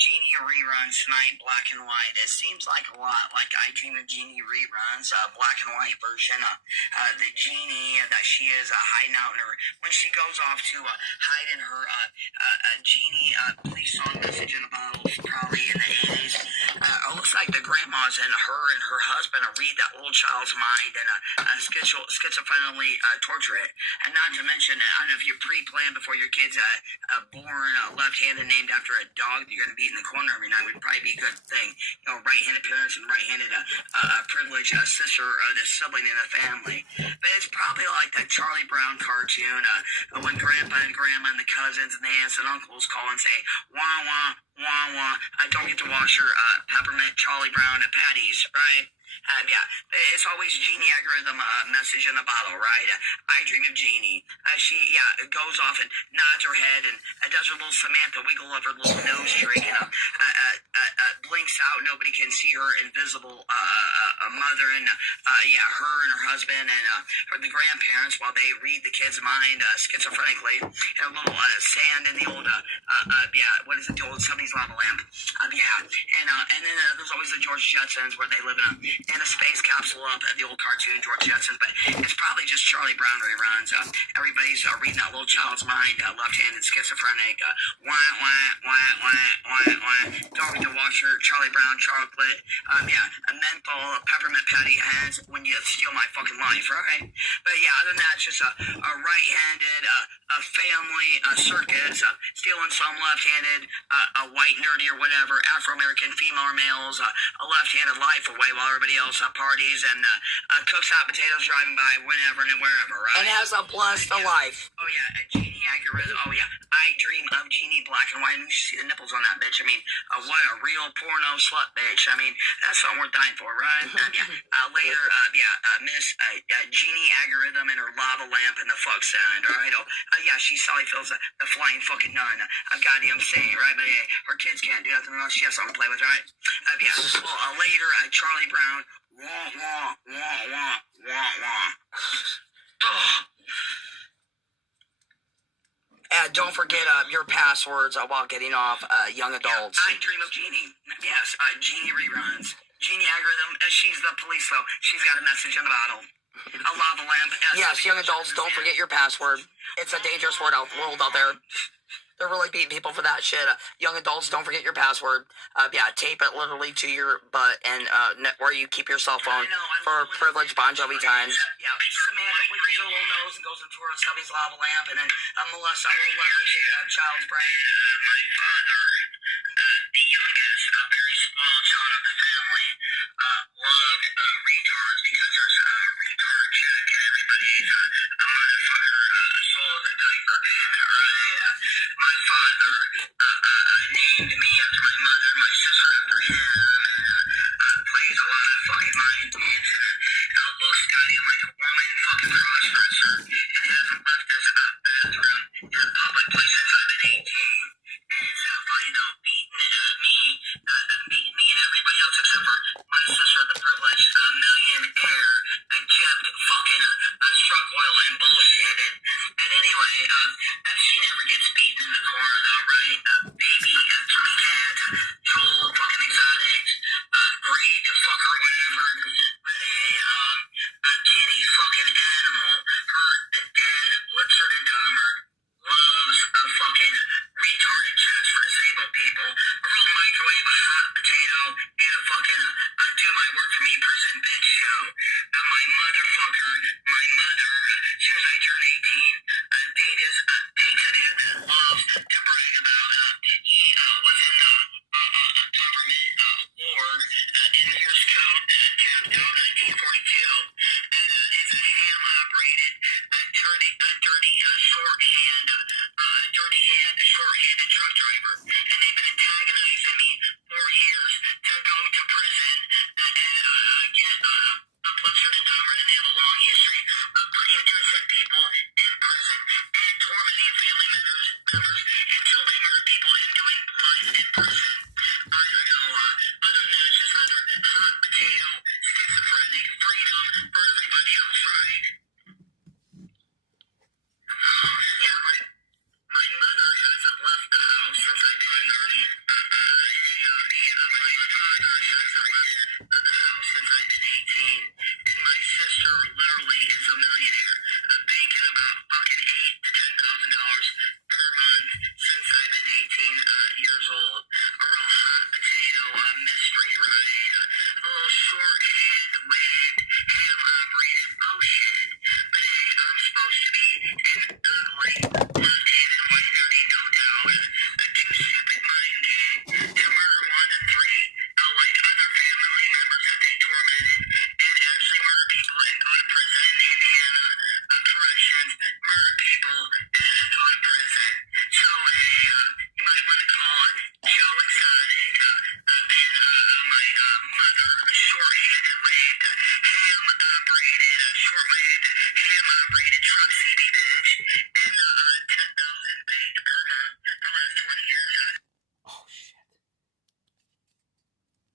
Genie reruns tonight, black and white. It seems like a lot like I Dream of Genie reruns, black and white version. The Genie that she is hiding out in her, when she goes off to hide in her Genie police song message in the bottles, probably in the 80s. It looks like the grandmas and her husband read that little child's mind and schizophrenically torture it. And not to mention, I don't know if you pre-plan before your kid's born left-handed, named after a dog that you're going to beat in the corner every night, would probably be a good thing. You know, right-handed parents and right-handed privileged sister or the sibling in the family. But it's probably like that Charlie Brown cartoon when Grandpa and Grandma and the cousins and the aunts and uncles call and say, wah, wah, wah, wah, I don't get to wash your peppermint Charlie Brown patties, right? Yeah, it's always Genie algorithm message in the bottle, right? I Dream of Genie. She goes off and nods her head and does her little Samantha wiggle of her little nose string and blinks out. Nobody can see her invisible mother and her and her husband and the grandparents while they read the kid's mind schizophrenically. And a little sand in the old what is it? The old 70s lava lamp. And then there's always the George Jetsons where they live in a space capsule up at the old cartoon George Jetsons, but it's probably just Charlie Brown reruns. Everybody's reading that little child's mind, left-handed schizophrenic, wah, wah, wah, wah, wah, wah, don't get to wash your Charlie Brown chocolate, a menthol, peppermint patty heads when you steal my fucking life, right? But yeah, other than that, it's just a right-handed, family circus, stealing some left-handed, a white nerdy or whatever, Afro-American female or males, a left-handed life away while everybody else parties and cooks hot potatoes driving by whenever and wherever, right? And has a blessed life. Oh yeah, a Genie algorithm. Oh yeah, I Dream of Genie, black and white. And you should see the nipples on that bitch. I mean, what a real porno slut bitch. I mean, that's something worth dying for, right? Later, Miss Genie algorithm and her lava lamp and the fuck sound, right? She's Sally Fields, the flying fucking nun. Goddamn saying, right? But her kids can't do nothing unless she has something to play with, right? Later, Charlie Brown, wah, wah, wah, wah, wah, wah. And don't forget your passwords while getting off young adults. I Dream of Genie. Yes, Genie reruns. Genie algorithm, she's the police, though. She's got a message in the bottle. A lava lamp. Yes, young adults, don't forget your password. It's a dangerous world out there. They're really beating people for that shit. Young adults, don't forget your password. Tape it literally to your butt and where you keep your cell phone for privileged Bon Jovi times. Yeah, Samantha wiggles her little nose and goes into her stubby's lava lamp, and then Melissa will left child's brain. My father, the youngest, very spoiled child of the family, loved retards because there's a retard chick and everybody's a motherfucker, soul of the diaper, right? My father named me after my mother, my sister after him, and plays a lot of fucking mind games, and looks goddamn like a woman fucking cross-dresser, and hasn't left his bathroom in a public place since I've been 18, and it's funny though, beating me and everybody else except for my sister, the privileged millionaire, kept fucking struck oil and bullshitted. And anyway, she never gets beaten in the corner though, right? Baby, My father hasn't left the house since I've been 18, and my sister literally is a millionaire, banking about fucking $8,000 to $10,000 per month since I've been 18 years old. A real hot potato mystery, right? A little shorthand waved, ham operated bullshit. But hey, I'm supposed to be an ugly, left-handed white nerdy, no doubt. A too stupid mind game to murder one to three, like other family members that they tormented, and actually murder people and go to prison in Indiana. Corrections, murder people and go to prison. So hey, you might want to call it Joe Exotic, and my mother, short-handed waved, ham-operated, short-waved, ham-operated truck CD bitch, and 10,000 baked per month the last 20 years. Oh shit.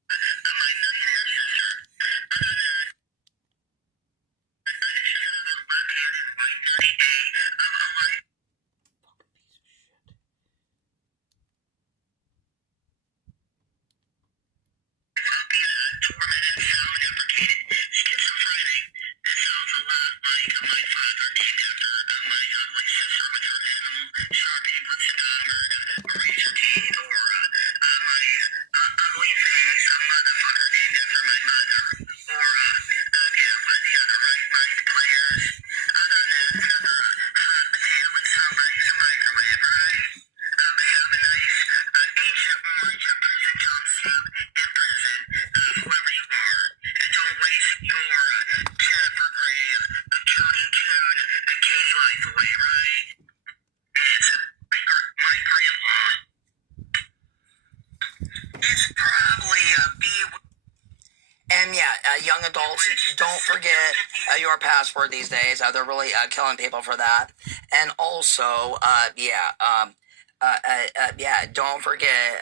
My millionaire sister. Left-handed white nerdy day of a life. Fucking piece of shit. Tormented, sound-deprecated, schizophrenic. That sounds a lot like my father named after my ugly sister with her animal, sharp anklets and razor teeth, or my ugly face, a motherfucker named after my mother, or yeah, one of the other right mind players. Other than that, hot potato with somebody's microwave, right? Have a nice ancient orange prison jumpsuit in prison, whoever you are, and don't waste your Jennifer Grey, County Coon, Katie life away, right? It's my grandpa. It's probably a B. And yeah, young adults, don't forget your password these days. They're really killing people for that. And also, don't forget.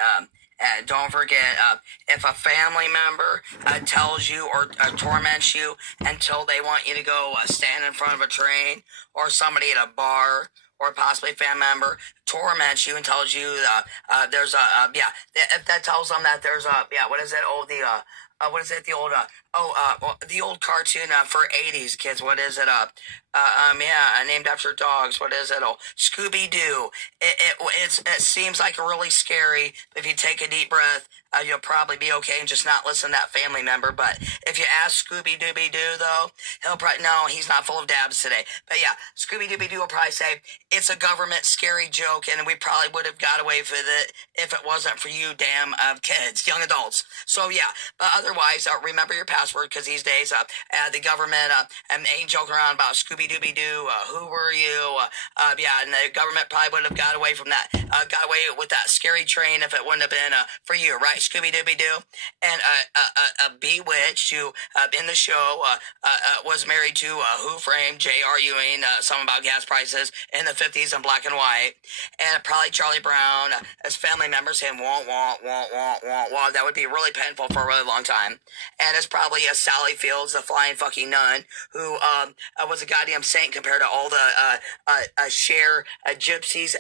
Don't forget, if a family member tells you or torments you until they want you to go stand in front of a train, or somebody at a bar, or possibly a family member torments you and tells you there's a if that tells them that there's a what is it? Oh, the what is it? The old the old cartoon for '80s kids. What is it? Named after dogs. What is it? Oh, Scooby Doo. It seems like really scary. If you take a deep breath, you'll probably be okay and just not listen to that family member. But if you ask Scooby Dooby Doo, though, he'll probably, no, he's not full of dabs today. But yeah, Scooby Dooby Doo will probably say it's a government scary joke, and we probably would have got away with it if it wasn't for you damn kids, young adults. So yeah, but otherwise, remember your password, because these days the government ain't joking around about Scooby Dooby Doo. Who were you? And the government probably would have got away from that. Got away with that scary train if it wouldn't have been for you, right? Scooby Dooby Doo. And Bewitched, who in the show was married to Who Framed J.R. Ewing, something about gas prices in the 50s in black and white. And probably Charlie Brown, as family members saying, wah, wah, wah, wah, wah, wah. That would be really painful for a really long time. And it's probably Sally Fields, the flying fucking nun, who was a goddamn saint compared to all the share gypsies,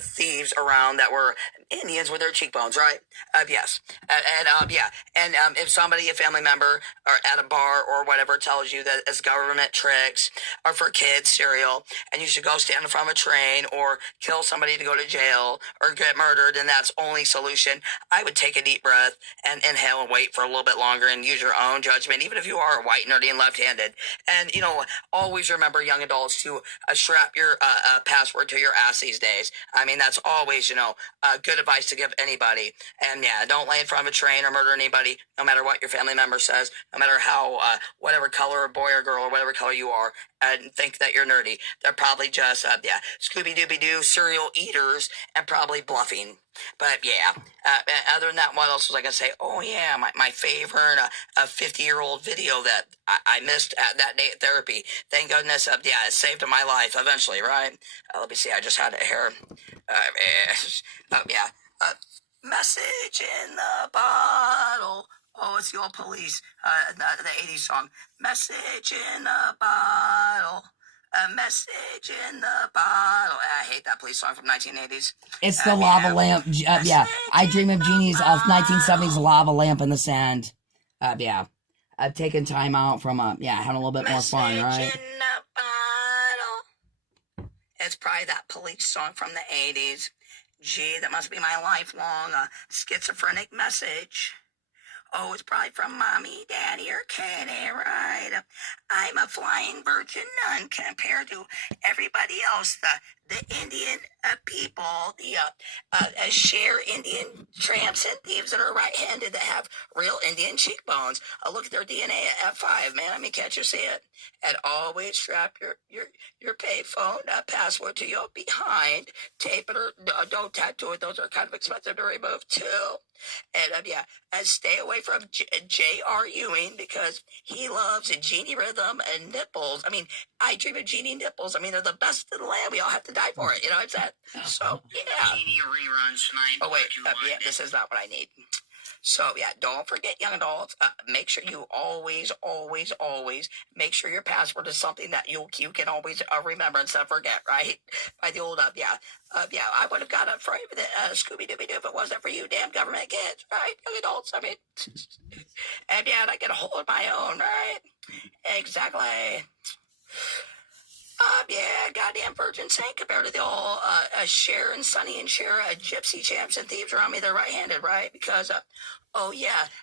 thieves around that were Indians with their cheekbones, right? Yes. And if somebody, a family member, or at a bar or whatever, tells you that it's government tricks or for kids cereal, and you should go stand in front of a train or kill somebody to go to jail or get murdered, and that's only solution, I would take a deep breath and inhale and wait for a little bit longer and use your own judgment, even if you are white, nerdy, and left-handed. And, always remember, young adults, to strap your password to your ass these days. I mean, that's always, good advice to give anybody. And yeah, don't lay in front of a train or murder anybody, no matter what your family member says, no matter how, whatever color, boy or girl, or whatever color you are, and think that you're nerdy. They're probably just, Scooby-Dooby-Doo cereal eaters and probably bluffing. But yeah, other than that, what else was I going to say? Oh yeah, my favorite 50-year-old video that I missed that day at therapy. Thank goodness, it saved my life eventually, right? Let me see, I just had it here. Message in the bottle. Oh, it's the old Police, the 80s song. Message in a bottle. A message in the bottle. I hate that police song from 1980s. It's the lava yeah. lamp. Yeah, I Dream of Jeannie's 1970s lava lamp in the sand. Yeah. Taking time out from, having a little bit more fun, right? Message in the bottle. It's probably that police song from the 80s. Gee, that must be my lifelong schizophrenic message. Oh, it's probably from Mommy, Daddy, or Kitty, right? I'm a flying virgin nun compared to everybody else. The Indian people, the share Indian tramps and thieves that are right-handed that have real Indian cheekbones. Look at their DNA at F5, man. I mean, can't you see it? And always strap your payphone password to your behind. Tape it or don't tattoo it. Those are kind of expensive to remove too. And and stay away from J.R. Ewing because he loves a genie rhythm and nipples. I mean, I dream of genie nipples. I mean, they're the best in the land. We all have to die for it. You know what I'm saying? So, yeah. Genie reruns tonight. Oh, wait. This is not what I need. So, don't forget, young adults, make sure you always make sure your password is something that you can always remember instead of forget, right? By the old, I would have got up for the Scooby-Dooby-Doo if it wasn't for you damn government kids, right? Young adults, I mean, and I get a hold of my own, right? Exactly. Goddamn Virgin Saint compared to the old Cher and Sonny and Cher, gypsy champs and thieves around me. They're right-handed, right? Because,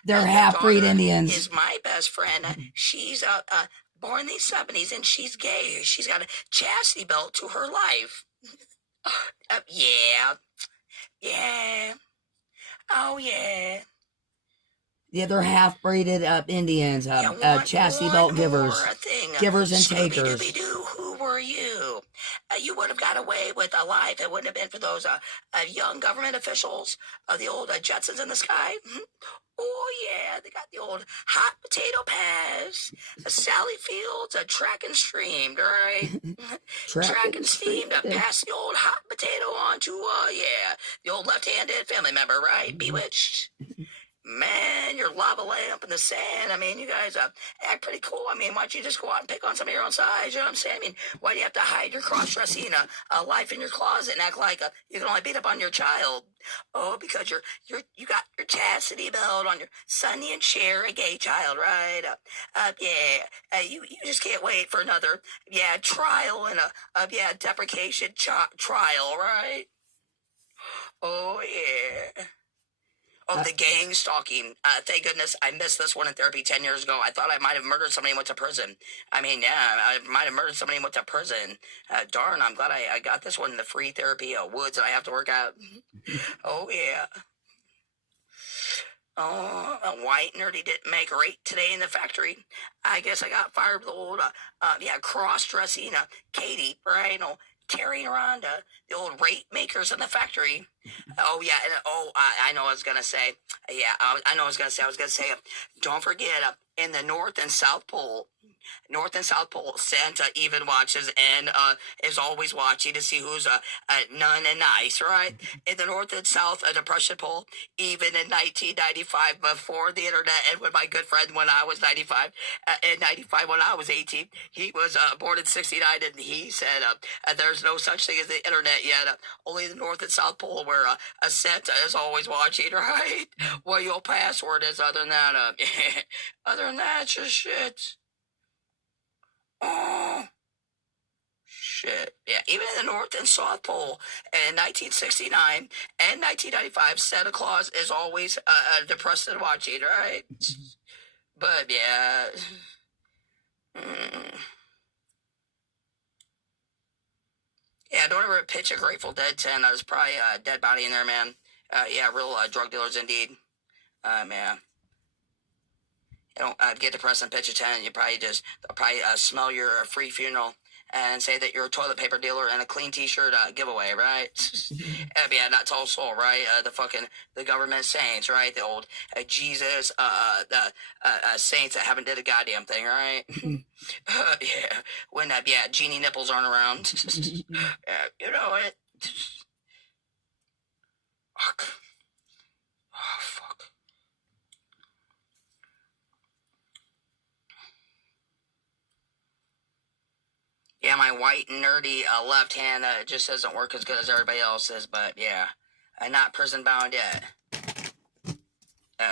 they're half-breed Indians. Is my best friend. She's born in the 70s and she's gay. She's got a chastity belt to her life. Yeah. Oh, yeah. Yeah, they're half-breeded Indians, chastity belt givers, givers and takers. Who were you? You would have got away with a life. It wouldn't have been for those young government officials, the old Jetsons in the sky. Oh, yeah, they got the old hot potato pass. Sally Fields, track and streamed, right? track and steamed, pass the old hot potato on to, the old left-handed family member, right? Bewitched. Man, your lava lamp in the sand. I mean, you guys act pretty cool. I mean, why don't you just go out and pick on some of your own size? You know what I'm saying? I mean, why do you have to hide your cross-dressing life in your closet and act like you can only beat up on your child? Oh, because you got your chastity belt on your Sonny and Cher, a gay child, right? You just can't wait for another trial and a deprecation trial, right? Oh yeah. Oh, the gang stalking. Thank goodness I missed this one in therapy 10 years ago. I thought I might have murdered somebody and went to prison. I mean, I might have murdered somebody and went to prison. Darn, I'm glad I got this one in the free therapy woods that I have to work out. Oh, yeah. Oh, a white nerdy didn't make rate today in the factory. I guess I got fired with the old, cross-dressing Katie, right? Carrying around the old rate makers in the factory. Oh, yeah, and I know what I was going to say. Yeah, I know what I was going to say, don't forget, in the North and South Pole, Santa even watches and is always watching to see who's none and nice, right? In the North and South Depression Pole, even in 1995, before the internet, and when my good friend, when I was 95, in 95, when I was 18, he was born in 69, and he said there's no such thing as the internet yet, only the North and South Pole where Santa is always watching, right? What your password is other than that, it's just shit. Oh, shit. Yeah, even in the North and South Pole in 1969 and 1995, Santa Claus is always depressed and watching, right? But, yeah. Yeah, don't ever pitch a Grateful Dead 10. There's probably a dead body in there, man. Real drug dealers indeed. Yeah. You don't get depressed and pitch a 10. They'll probably smell your free funeral and say that you're a toilet paper dealer and a clean t-shirt giveaway, right? That's also, right? The government saints, right? The old Jesus, the saints that haven't did a goddamn thing, right? When, genie nipples aren't around. You know it. Fuck. Oh, fuck. Yeah, my my white nerdy left hand just doesn't work as good as everybody else's, but yeah, not prison bound yet.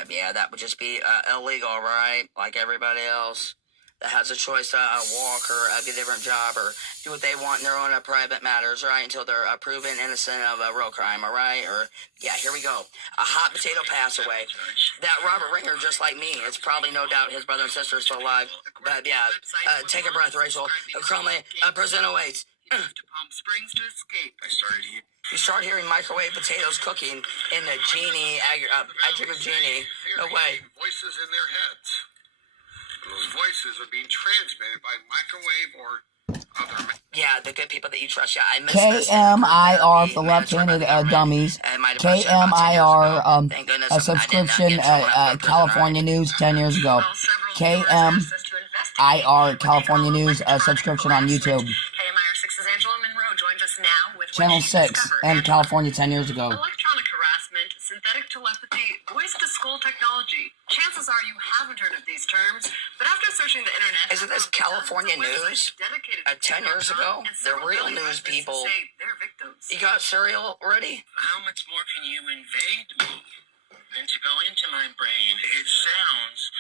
Yeah, that would just be illegal, right? Like everybody else that has a choice to walk or get a different job or do what they want in their own private matters, right? Until they're proven innocent of a real crime, all right? Or, yeah, here we go. A hot potato pass away. That Robert Ringer, just like me, it's probably no doubt his brother and sister are still alive. But, yeah, take a breath, Rachel. Crumley, prison awaits. To Palm Springs to escape. You start hearing microwave potatoes cooking in the Genie, I Dream of Genie. No way. Voices in their heads. Those voices are being transmitted by microwave or other. Yeah, the good people that you trust. Yeah, I missed KMIR for left-handed dummies. KMIR a subscription California News 10 years ago. KMIR California News a subscription on YouTube. Channel 6 and California 10 years ago. Electronic harassment, synthetic telepathy, voice-to-skull technology. Chances are you haven't heard of these terms, but after searching the internet... Isn't this California News? 10 years ago? They're real news people. You got cereal ready? How much more can you invade me than to go into my brain? It sounds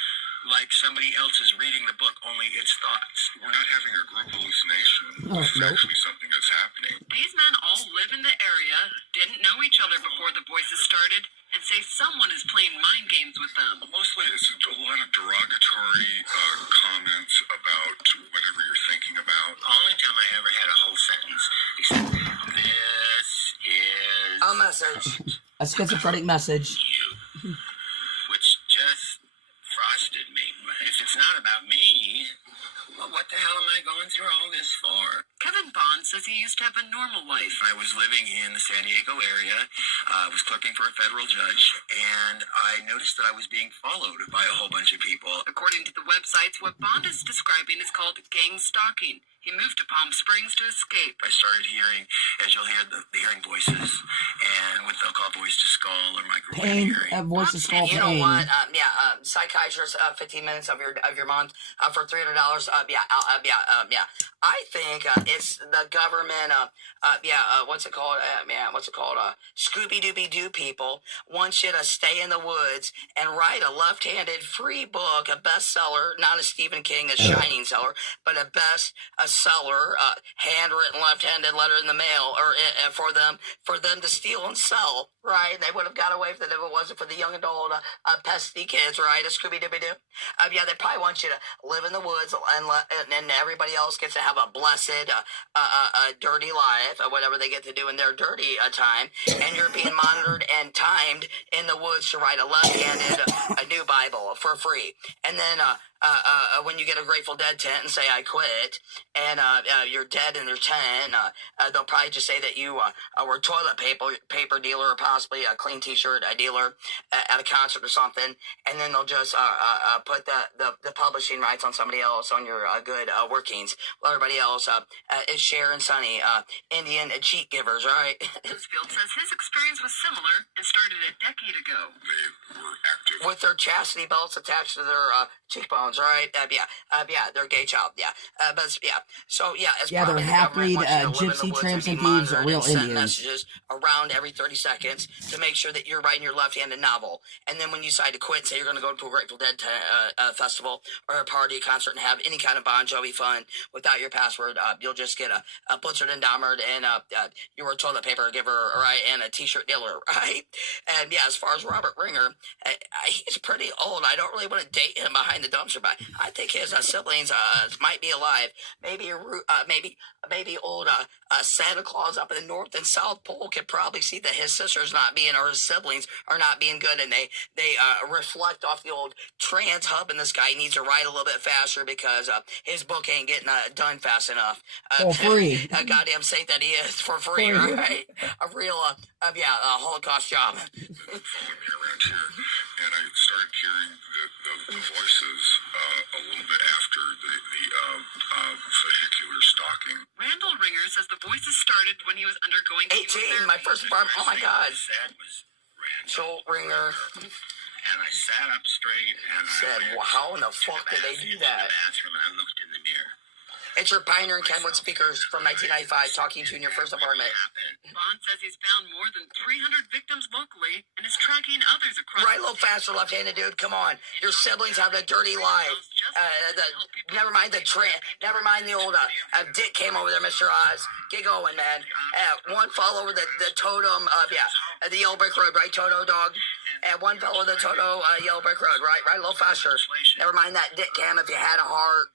like somebody else is reading the book, only it's thoughts. We're not having a group hallucination. This is actually something that's happening. These men all live in the area, didn't know each other before the voices started, and say someone is playing mind games with them. Mostly it's a lot of derogatory comments about whatever you're thinking about. The only time I ever had a whole sentence, he said, this is... A message. A schizophrenic message. You, which just frosted me. If it's not about me, well, what the hell am I going through all this for? Kevin Bond says he used to have a normal life. I was living in the San Diego area. I was clerking for a federal judge, and I noticed that I was being followed by a whole bunch of people. According to the websites, what Bond is describing is called gang stalking. He moved to Palm Springs to escape. I started hearing, as you'll hear, hearing voices, and what they'll call voice to skull or microwave hearing. Voice to skull You know what? Psychiatrist, 15 minutes of your month for $300. I think it's the government. What's it called? Scooby Dooby Doo people want you to stay in the woods and write a left-handed free book, a bestseller, not a Stephen King, a shining seller, but a seller, handwritten left-handed letter in the mail, or for them to steal and sell. Right? They would have got away with it if it wasn't for the young adult pesty kids, right? A Scooby Dooby Doo. They probably want you to live in the woods and everybody else gets to have a blessed, dirty life, or whatever they get to do in their dirty time, and you're being monitored and timed in the woods to write a left-handed a new Bible for free. And then when you get a Grateful Dead tent and say, I quit, and you're dead in their tent, they'll probably just say that you were a toilet paper dealer or possibly a clean t-shirt dealer at a concert or something, and then they'll just put the publishing rights on somebody else on your good workings. Well, everybody else is Cher and Sonny, Indian cheat givers, right? Field says his experience was similar and started a decade ago. They were active. With their chastity belts attached to their cheekbones, right? They're gay child, So, they're half-breed gypsy tramps and thieves or real Indians. Messages around every 30 seconds to make sure that you're writing your left-handed novel. And then when you decide to quit, say you're going to go to a Grateful Dead festival or a party, a concert, and have any kind of Bon Jovi fun without your password, you'll just get a blitzed and Dahmered, and you were a toilet paper giver, right, and a t-shirt dealer, right? And as far as Robert Ringer, he's pretty old. I don't really want to date him behind the dumpster, but I think his siblings might be alive. Maybe old Santa Claus up in the North and South Pole could probably see that his sisters or his siblings are not being good, and they reflect off the old trans hub, and this guy needs to write a little bit faster because his book ain't getting done fast enough. For free. A goddamn saint that he is, for free, right? A real, Holocaust job. Following me around here, and I started hearing the voices a little bit after the vehicular stalking. Randall Ringer says the voices started when he was undergoing 18, my first apartment. Oh my God. Said was Joel Ringer. And I sat up straight and said, I well, how in the fuck did they do that? The bathroom, and I looked in the mirror. It's your Pioneer and Kenwood speakers from 1995 talking to you in your first apartment. Bond says he's found more than 300 victims locally and is tracking others across. Right a little faster, left-handed dude. Come on. Your siblings have a dirty life. Never mind never mind the old Dick came over there, Mr. Oz. Get going, man. One fell over the totem. The Yellow Brick Road, right, Toto dog? And one fell over the Toto Yellow Brick Road, right? Right a little faster. Never mind that Dick cam if you had a heart.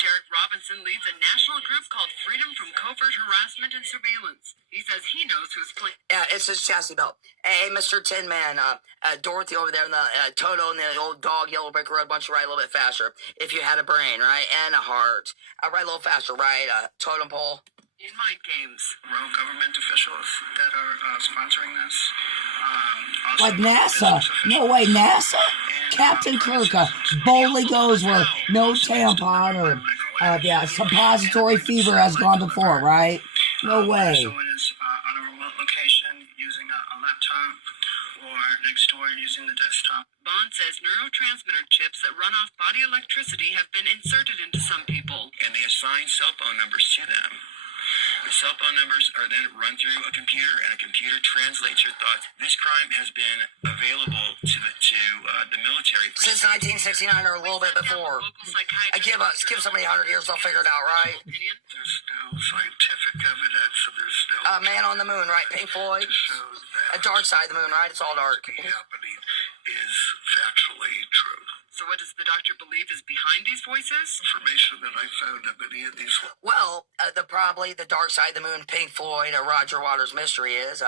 Derek Robinson leads a national group called Freedom from Covert Harassment and Surveillance. He says he knows who's playing. Yeah, it's his chassis belt. Hey, Mr. Tin Man, Dorothy over there in the Toto and the old dog Yellow Brick Road, bunch of right a little bit faster. If you had a brain, right, and a heart, right a little faster, right, totem pole. In mind games. Rogue government officials that are sponsoring this. Like NASA. No way, NASA? Captain Kirk boldly goes where no tampon or suppository fever has gone before, right? No way. Someone is on a remote location using a laptop or next door using the desktop. Bond says neurotransmitter chips that run off body electricity have been inserted into some people. And they assign cell phone numbers to them. The cell phone numbers are then run through a computer, and a computer translates your thoughts. This crime has been available to the military Since 1969 or a little bit before. Give somebody 100 years, they'll figure it out, right? There's no scientific evidence, there's no... Man on the Moon, right? Pink Floyd? A Dark Side of the Moon, right? It's all dark. happening is factually true. So what does the doctor believe is behind these voices? Information that I found on many of these... Well, probably the Dark Side of the Moon, Pink Floyd, Roger Waters' mystery is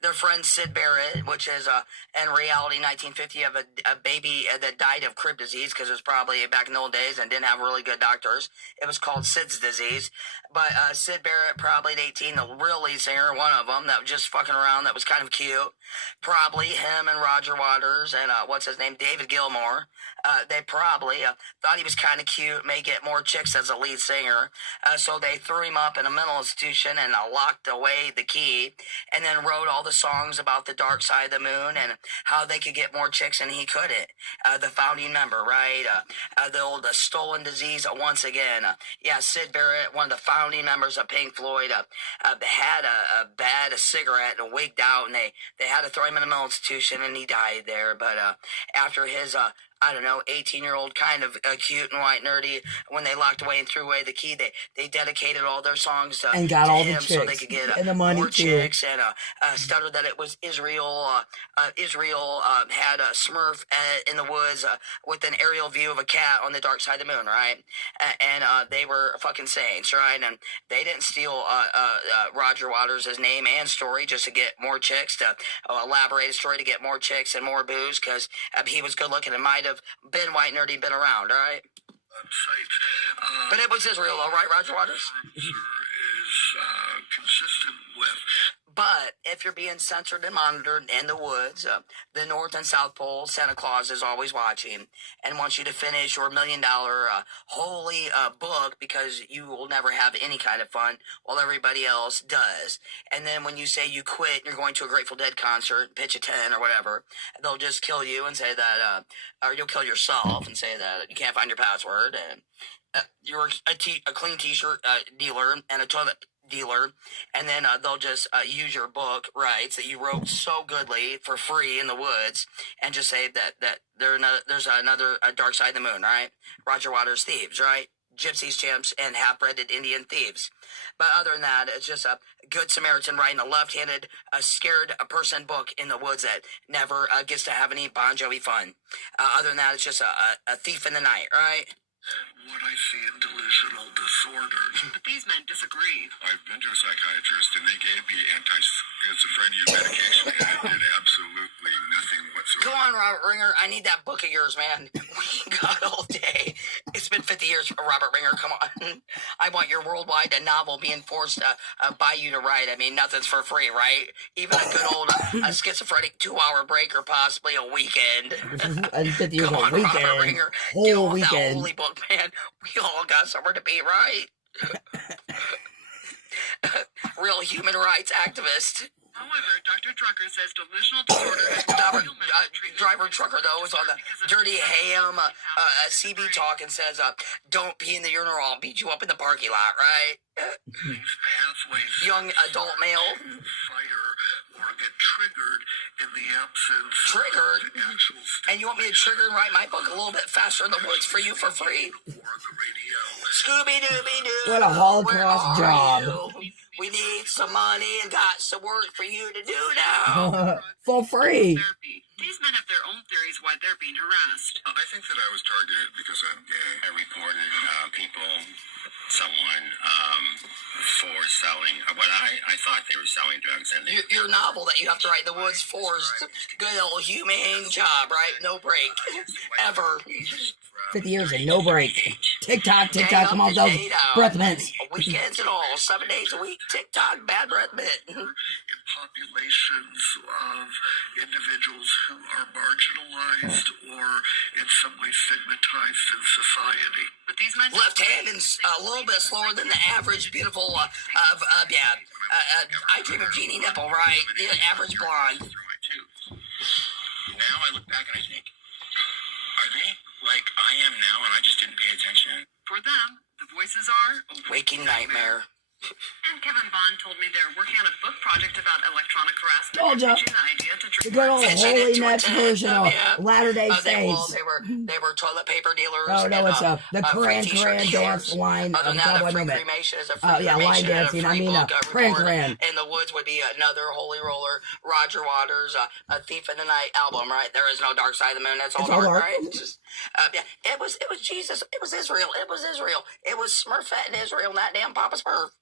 their friend Sid Barrett, which is in reality 1950 of a baby that died of crib disease because it was probably back in the old days and didn't have really good doctors. It was called Sid's disease. But Sid Barrett, probably at 18, the real lead singer, one of them that was just fucking around, that was kind of cute. Probably him and Roger Waters and what's his name, David Gilmour. They probably thought he was kind of cute, may get more chicks as a lead singer. So they threw him up in a mental institution and locked away the key, and then wrote all the songs about the dark side of the moon and how they could get more chicks and he couldn't. The founding member, right? The old stolen disease once again. Sid Barrett, one of the founding members of Pink Floyd, had a bad cigarette and wigged out, and they had to throw him in a mental institution, and he died there. But after his 18-year-old kind of cute and white nerdy, when they locked away and threw away the key, they dedicated all their songs to and got all him the chicks so they could get and the money more too. chicks, and stuttered that it was Israel. Israel had a Smurf in the woods with an aerial view of a cat on the dark side of the moon, right? And they were fucking saints, right? And they didn't steal Roger Waters' name and story just to get more chicks, to elaborate a story to get more chicks and more booze, because he was good looking and might have been white nerdy, been around, all right? Website. But it was Israel, all right, Roger Waters? Is consistent with... But if you're being censored and monitored in the woods, the North and South Pole, Santa Claus is always watching and wants you to finish your $1 million holy book, because you will never have any kind of fun while everybody else does. And then when you say you quit and you're going to a Grateful Dead concert, pitch a 10 or whatever, they'll just kill you and say that, or you'll kill yourself and say that you can't find your password, and you're a clean t-shirt dealer and a toilet dealer, and then they'll just use your book rights that you wrote so goodly for free in the woods, and just say that there's another dark side of the moon, right? Roger Waters thieves, right? Gypsies, chimps, and half-breeded Indian thieves. But other than that, it's just a good Samaritan writing a left-handed, scared person book in the woods that never gets to have any Bon Jovi fun. Other than that, it's just a thief in the night, right? What I see in delusional disorders. But these men disagree. I've been to a psychiatrist, and they gave me anti-schizophrenia medication, and it did absolutely nothing whatsoever. Go on, Robert Ringer. I need that book of yours, man. We got all day. It's been 50 years for Robert Ringer. Come on. I want your worldwide novel being forced by you to write. I mean, nothing's for free, right? Even a good old schizophrenic 2-hour break or possibly a weekend. 50 years Come a on, weekend. Robert Ringer. Whole Give all weekend. that holy book, man. We all got somewhere to be, right? Real human rights activist. However, Dr. Drucker says delusional disorder has no real medical treatment. Drive favorite trucker, though, is on the Dirty Ham CB talk and says, don't pee in the urinal, I'll beat you up in the parking lot, right? These pathways Young adult male. fire or get triggered in the absence Triggered? of actual And you want me to trigger and write my book a little bit faster in the woods for you for free? or the radio. Scooby-Dooby-Doo. What a Holocaust where are job. you? We need some money and got some work for you to do now. For free. Therapy. These men have their own theories why they're being harassed. I think that I was targeted because I'm gay. I reported someone for selling what I thought they were selling drugs, and Your novel that you have to write in the woods for is a good old humane job, right? No break. Ever. 50 years and no break. TikTok, Day come up on, to those day down. breath mints. Weekends and all, 7 days a week. TikTok, bad breath mint. in populations of individuals who are marginalized or in some way stigmatized in society. But these men Left hand is a little bit slower than the average beautiful, I dream of Jeannie nipple, right? The average blonde. through my tooth. Now I look back and I think, are they like I am now, and I just didn't pay attention? For them, the voices are Waking nightmare. And Kevin Bond told me they're working on a book project about electronic harassment Told ya. and pitching the idea to The good old Pitching Holy it to a Next tenant. version of Latter-day They Saints. were toilet paper dealers. Oh, no, and, it's the free Koran t-shirt dance dealers. line Other of than that, Cowboy a free Movement. cremation is a free Oh, yeah, line cremation and a dancing. I free mean, book, Koran. report. In the Woods would be another Holy Roller, Roger Waters, A Thief in the Night album, right? There is no Dark Side of the Moon. That's all It's all dark, dark. right? It's just, it was Jesus. It was Israel. It was Israel. It was Smurfette in Israel, not damn Papa Smurf.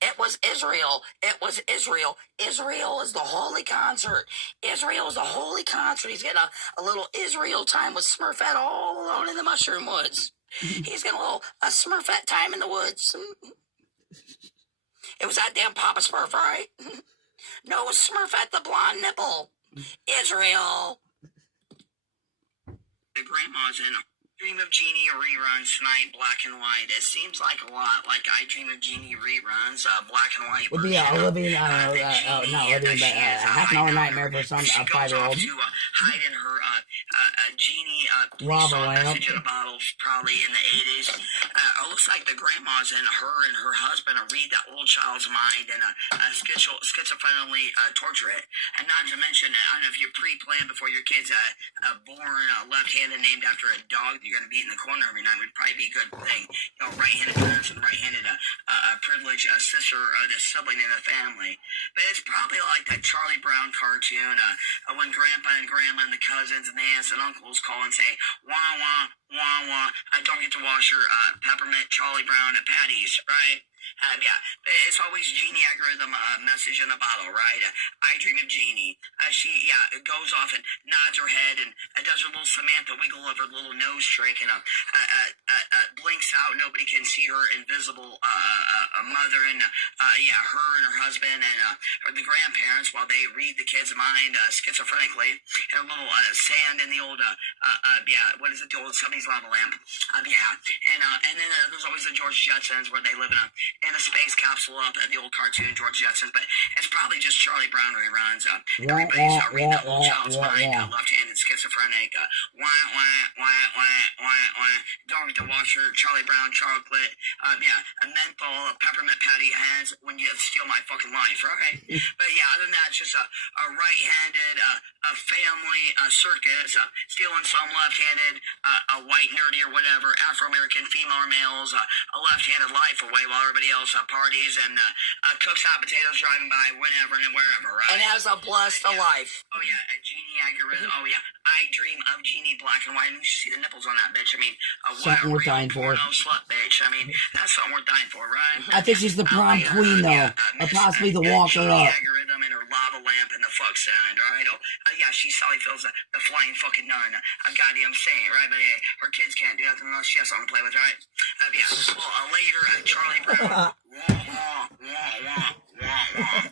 It was Israel. It was Israel. Israel is the holy concert. Israel is the holy concert. He's getting a little Israel time with Smurfette all alone in the mushroom woods. He's getting a Smurfette time in the woods. It was that damn Papa Smurf, right? No, it was Smurfette the blonde nipple. Israel. The grandma's in Dream of Jeannie reruns tonight, black and white. It seems like a lot like I Dream of Jeannie reruns, black and white. Would be a version. living, The not genie, living, but she is a half an hour hideout. nightmare for some She goes 5-year-old. off to hide in her genie Lava lamp. message in a bottle, probably in the 80s. It looks like the grandma's in her and her husband read that little child's mind and schizophrenically torture it. And not to mention, I don't know if you pre-plan before your kid's born left-handed, named after a dog that you're going to beat in the corner every night would probably be a good thing. You know, right-handed parents and right-handed privileged sister or the sibling in the family. But it's probably like that Charlie Brown cartoon when Grandpa and Grandma and the cousins and the aunts and uncles call and say, wah, wah, wah, wah, I don't get to wash your peppermint Charlie Brown patties, right? It's always Jeannie algorithm message in the bottle, right? I Dream of Jeannie. She goes off and nods her head and does her little Samantha wiggle of her little nose trick and blinks out. Nobody can see her invisible mother and her and her husband and the grandparents while they read the kid's mind schizophrenically. And a little sand in the old what is it? The old 70s lava lamp. And then there's always the George Jetsons where they live in a space capsule up at the old cartoon George Jetsons, but it's probably just Charlie Brown reruns. Everybody's reading that little child's mind, left-handed schizophrenic. Don't get to watch your Charlie Brown chocolate. A menthol, peppermint patty hands when you steal my fucking life, right? But other than that, it's just a right-handed, a family circus, stealing some left-handed, a white nerdy or whatever, Afro-American female or males, a left-handed life away while everybody else parties and cooks hot potatoes driving by whenever and wherever, right? And has a blessed life. Oh, yeah, a Genie algorithm. Oh, yeah, I Dream of Jeannie, black and white. And you should see the nipples on that bitch. I mean, what Something a worth real dying for. porno slut bitch. I mean, that's something worth dying for, right? I think she's the prom queen, though. Or possibly the walker Genie up. algorithm and her lava lamp and the fuck sound, right? She's Sally Fields, the flying fucking nun. A goddamn saint, right? But her kids can't do nothing unless she has something to play with, right? Later, Charlie Brown. Wah, wah, wah, wah, wah.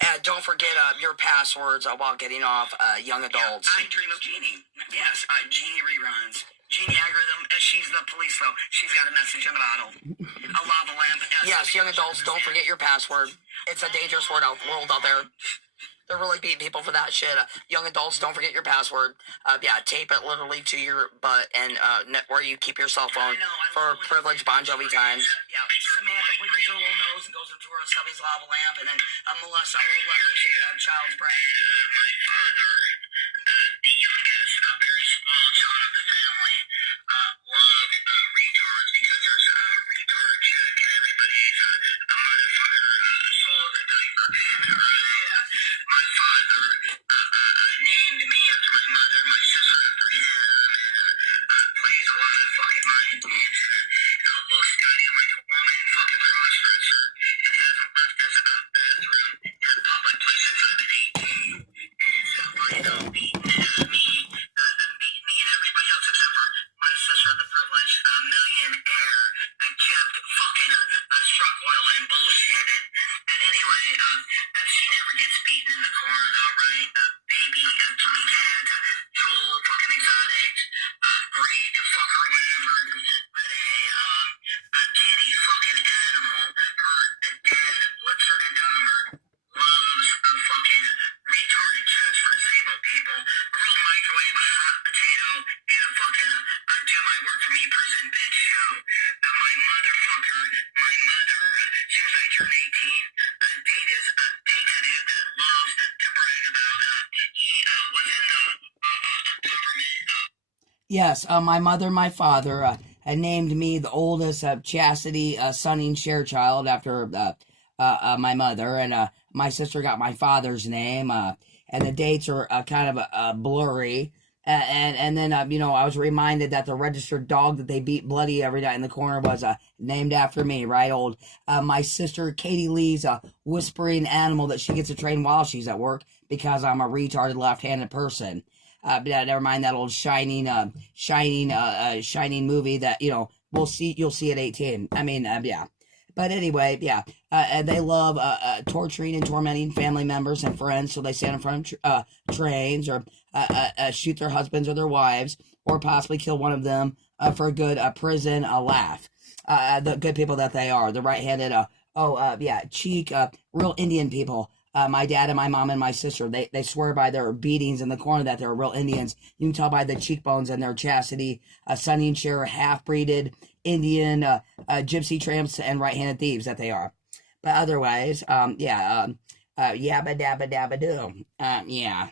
And don't forget your passwords while getting off young adults. I Dream of Jeannie. Yes, Jeannie reruns. Genie algorithm, and she's the police though. She's got a message in the bottle. A lava lamp. Yes, young adults, don't forget your password. It's a dangerous world out there. They're really beating people for that shit. Young adults, don't forget your password. Yeah, tape it literally to your butt and where you keep your cell phone for privileged Bon Jovi times. Yeah, Samantha wrinkles her little nose and goes into her hubby's lava lamp, and then Melissa will left a child's brain. My father, the youngest, a very small child of the family, loved retards because there's a retard chick and everybody's a motherfucker, soul of the diaper. Right? My father named me after my mother, my sister after him, and plays a lot of fucking mind games and looks goddamn like a woman fucking cross-dresser and hasn't left his bathroom in a public place since I've been 18. And so, beating me and everybody else except for my sister, the privileged millionaire, kept fucking struck oil and bullshitted. And anyway, if she never gets beaten in the corner though, right? Baby, Kitty Cat, Joel, fucking exotics, great, fuck her, whatever. But a kitty fucking animal, her dad, Blitzard and Dahmer, loves a fucking retarded checks for disabled people, a real microwave, a hot potato, and a fucking do my work for me prison bitch show. Now my motherfucker, my mother, as soon as I turn 18, date is takes a dude that loves to brag about he was in the government. Yes, my mother, my father had named me the oldest chastity Sonny and Cher child after my mother, and my sister got my father's name, and the dates are kind of blurry. And then, I was reminded that the registered dog that they beat bloody every night in the corner was named after me, right? Old my sister Katie Lee's whispering animal that she gets to train while she's at work because I'm a retarded left-handed person. But never mind that old shining movie that you'll see at 18. I mean, yeah. But anyway, yeah, and they love torturing and tormenting family members and friends, so they stand in front of trains or shoot their husbands or their wives, or possibly kill one of them for a good prison laugh. The good people that they are, the right-handed, cheek, real Indian people. My dad and my mom and my sister, they swear by their beatings in the corner that they're real Indians. You can tell by the cheekbones and their chastity, Sonny and Cher, half-breeded Indian, gypsy tramps, and right-handed thieves that they are. But otherwise, yabba dabba dabba doo. Yeah.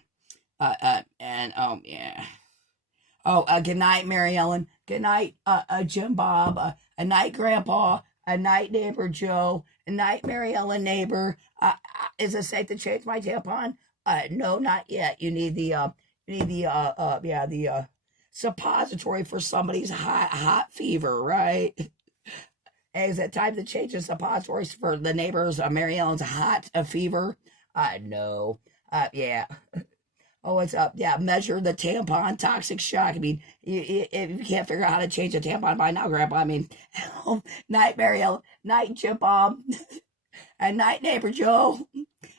Good night, Mary Ellen. Good night, Jim Bob. A night, Grandpa. A night, neighbor Joe. A night, Mary Ellen, neighbor. Is it safe to change my tampon? No, not yet. You need the suppository for somebody's hot fever, right? Hey, is it time to change the suppositories for the neighbor's Mary Ellen's hot fever? No. Yeah. Oh, it's up. Yeah, measure the tampon toxic shock. I mean, if you can't figure out how to change a tampon by now, Grandpa, I mean, night, Mary Ellen, night, Jim Bob, and night, neighbor Joe,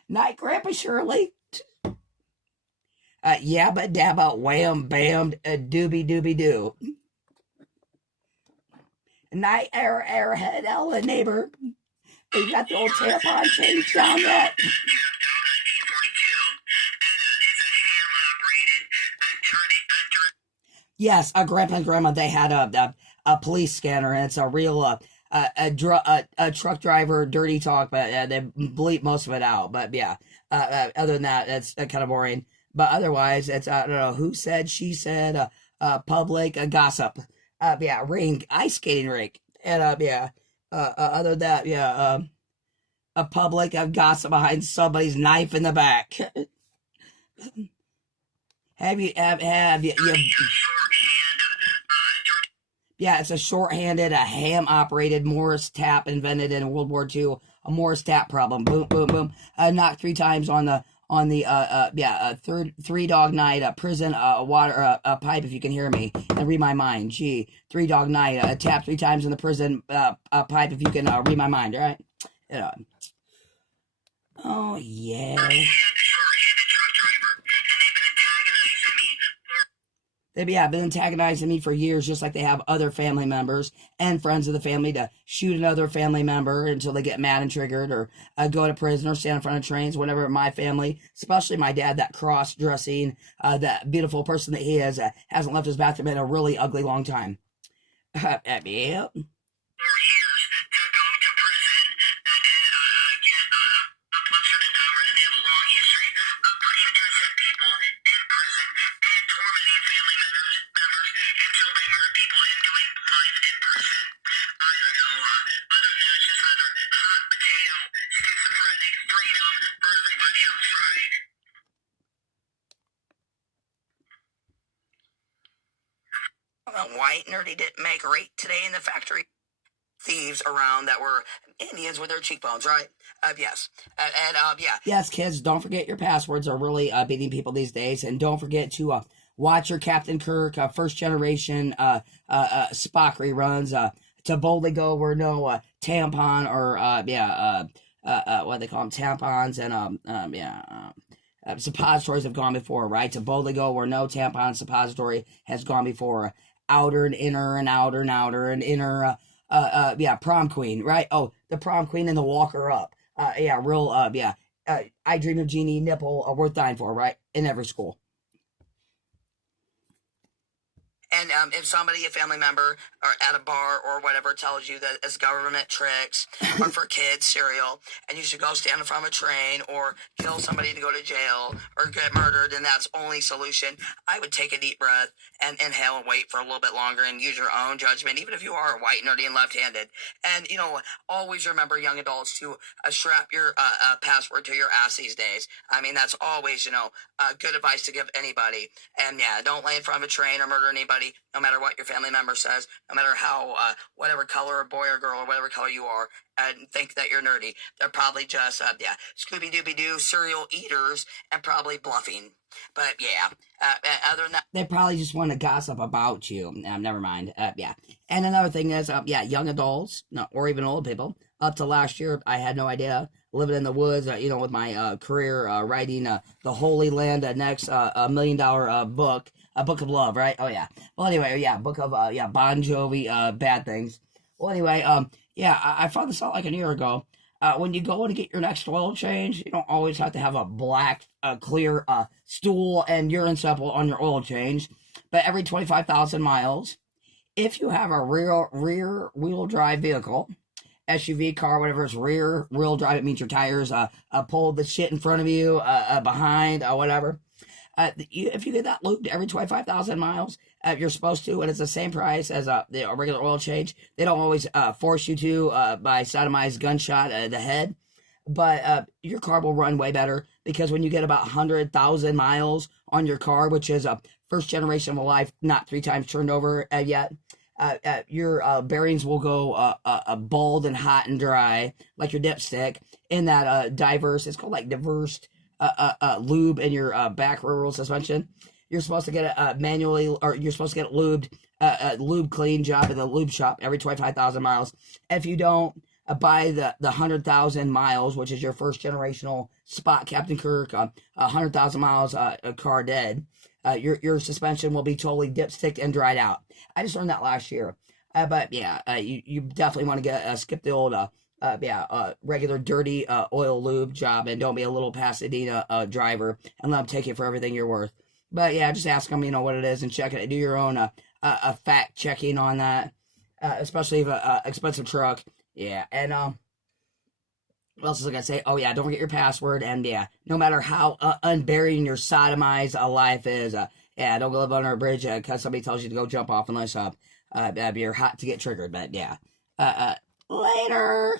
night, Grandpa Shirley. Yabba dabba wham bam doobie doobie doo. Night, airhead, Ella, neighbor. You got the old tampon change down yet? Yes, Grandpa and Grandma, they had a police scanner, and it's a real a truck driver dirty talk, but they bleep most of it out. But yeah, other than that, it's kind of boring. But otherwise, it's I don't know who said, she said, public gossip. Ring, ice skating rink, and other than that, a public gossip behind somebody's knife in the back. Have you? Yeah, it's a short-handed, a ham-operated Morris tap invented in World War II. A Morris tap problem. Boom, boom, boom. Knocked 3 times on the three dog night. Prison water pipe. If you can hear me and read my mind. Gee, 3 dog night. Tap 3 times in the prison pipe. If you can read my mind. All right. Oh yeah. They've been antagonizing me for years, just like they have other family members and friends of the family to shoot another family member until they get mad and triggered, or go to prison or stand in front of trains. Whenever my family, especially my dad, that cross-dressing, that beautiful person that he is, hasn't left his bathroom in a really ugly long time. Yep. 4 years to go to prison and get a puncher and downer, and they have a long history of putting innocent people in prison and tormenting family members until they murder people and doing life in prison. I don't know. Other than that, it's just another hot potato, schizophrenic freedom for everybody else, right? White nerdy didn't make right today in the factory. Thieves around that were Indians with their cheekbones, right? Yes. Yeah. Yes, kids, don't forget your passwords are really beating people these days. And don't forget to watch your Captain Kirk first generation Spock reruns to boldly go where no tampon or, what do they call them? Tampons and, suppositories have gone before, right? To boldly go where no tampon suppository has gone before. Outer and inner and outer and outer and inner, prom queen, right? Oh, the prom queen and the walker up. I Dream of Jeannie nipple worth dying for, right? In every school. And if somebody, a family member, or at a bar or whatever, tells you that it's government tricks or for kids cereal, and you should go stand in front of a train or kill somebody to go to jail or get murdered, and that's only solution, I would take a deep breath and inhale and wait for a little bit longer and use your own judgment, even if you are white, nerdy, and left-handed. And, always remember, young adults, to strap your password to your ass these days. I mean, that's always, good advice to give anybody. And, don't lay in front of a train or murder anybody, no matter what your family member says, no matter how, whatever color, boy or girl, or whatever color you are, and think that you're nerdy. They're probably just, Scooby-Dooby-Doo cereal eaters and probably bluffing. But, other than that, they probably just want to gossip about you. Never mind. And another thing is, young adults, or even old people, up to last year, I had no idea, living in the woods, with my career writing the Holy Land next $1 million book, a book of love, right? Oh, yeah. Well, anyway, book of, Bon Jovi, Bad Things. Well, anyway, I found this out like a year ago. When you go to get your next oil change, you don't always have to have a black, clear stool and urine sample on your oil change. But every 25,000 miles, if you have a rear wheel drive vehicle, SUV, car, whatever, it's rear wheel drive, it means your tires pull the shit in front of you, behind, whatever. If you get that looped every 25,000 miles, you're supposed to, and it's the same price as a regular oil change. They don't always force you to by sodomized gunshot the head, but your car will run way better, because when you get about 100,000 miles on your car, which is a first generation of a life, not 3 times turned over yet, your bearings will go bald and hot and dry like your dipstick in that diverse, it's called like diverse lube in your back rural suspension. You're supposed to get it manually, or you're supposed to get it lubed, lube clean job at the lube shop every 25,000 miles. If you don't, by the 100,000 miles, which is your first generational spot, Captain Kirk, 100,000 miles, a car dead, your suspension will be totally dipstick and dried out. I just learned that last year. You definitely want to skip the old regular dirty oil lube job, and don't be a little Pasadena driver and let them take it for everything you're worth. But just ask them, what it is, and check it. Do your own fact checking on that, especially if an expensive truck. And what else was I gonna say? Oh don't forget your password, and no matter how unburying your sodomized life is, don't go live under a bridge because somebody tells you to go jump off unless you're hot to get triggered. But later.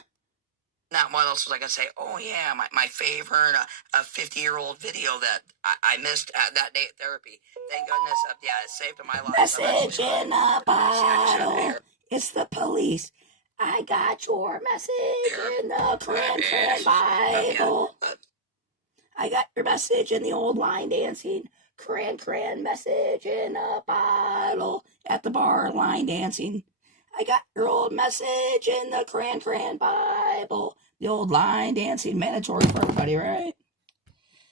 Now, what else was I going to say? Oh, yeah, my favorite 50-year-old video that I missed that day at therapy. Thank goodness, it saved my life. Message in a bottle. It's the police. I got your message in the cran Bible. I got your message in the old line dancing. Cran message in a bottle. At the bar, line dancing. I got your old message in the cran Bible. The old line dancing, mandatory for everybody, right?